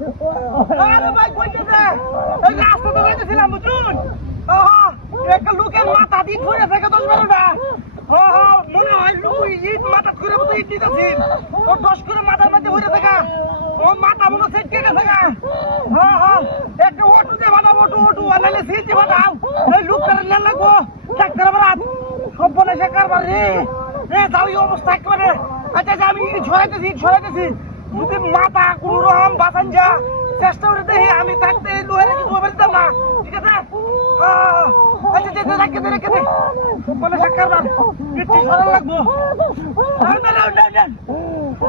আরে ভাই কইতেছে এই রাস্তা তো যাইতেছিলাম বুঝুন একটা লোকের মাথা দিয়ে ঘুরে থাকে 10-12টা মনে হয় লোক ইট মাথা ঘুরে মতো ইট দিতেছিল ও 10 করে মাথার মধ্যে ঘুরে থাকা ও মাথা মনে সেটকে গেছে গা একটা অটো দিয়ে বানাবো অটো আনালে সিটি বানাও এই লোকটার নেন লাগবো ডাক্তার বারাত সব বলে সে কারবার রে তাও এই অবস্থা একেবারে আচ্ছা আমি ছড়াইতেছি যদি মাথা কোনো রকম বাঁচান যা চেষ্টা করে দেখি আমি থাকতে লোহের কিছু বলতাম না ঠিক আছে আচ্ছা যেতে রেখে দে বলে সে কারবার একটু সরল লাগবো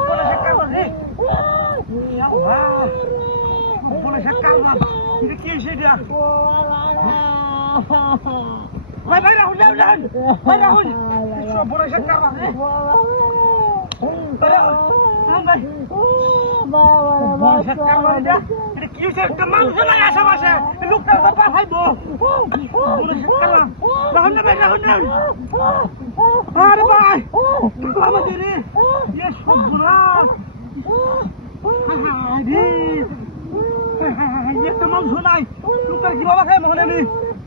বলে সে কারবার রে বলে সে কারবার এটা কি সেটা ভাই রাহুল সব বলে সে কারবার রে কি একটা মানুষ নাই আশেপাশে লোকটা তো পাঠাইবো রাহুল আরে ভাই আমাদের রে একটা মানুষ নাই লোকটার কি বাবা খায় মনে নেই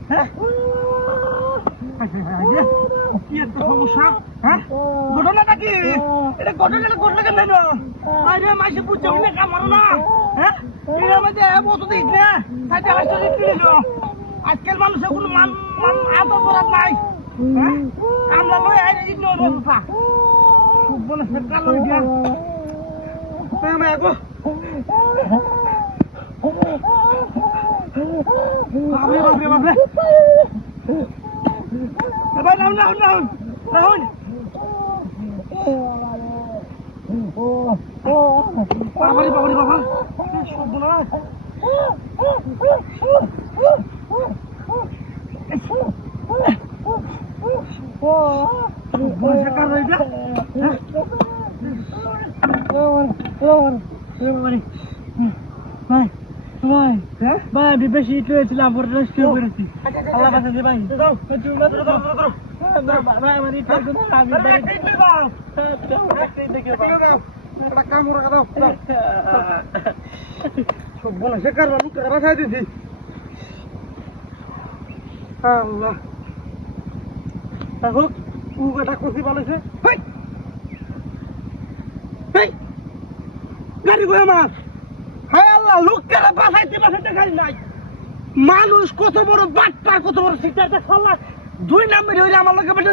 হ্যাঁ কি একটা সমস্যা হ্যাঁ ঘটনাটা কি এটা ঘটনাটা ঘটলে কেন আরে মাইসে বুঝতে হইলে কামারো না হ্যাঁ এর মধ্যে মত দিস না তাইতে হাসতে দিল আজকাল মানুষের কোনো মান আদর নাই হ্যাঁ আমরা লই আইরে দিন অবস্থা খুব বলে সরকার লই দিয়া আমি আগো বাবরে ভাই রাহুল বাবারি বাবা সব না ভাই আমি বেশি ইট হয়েছিলাম রেস্কিউ করেছি আল্লাহ বাঁচাছে ভাই ভাই আমার ইট সব বলে সে কারবার লোকটা রাখাই দিছি আল্লাহ হোক উগাটা কষি বলেছে গাড়ি গো আমার হায় আল্লাহ লোকটা বাঁচাইতে গাড়ি নাই মানুষ কত বড় বাট্টা কত বড় সিটারটা খাওয়া 2 নম্বরে হইলে আমার লোকে বেটে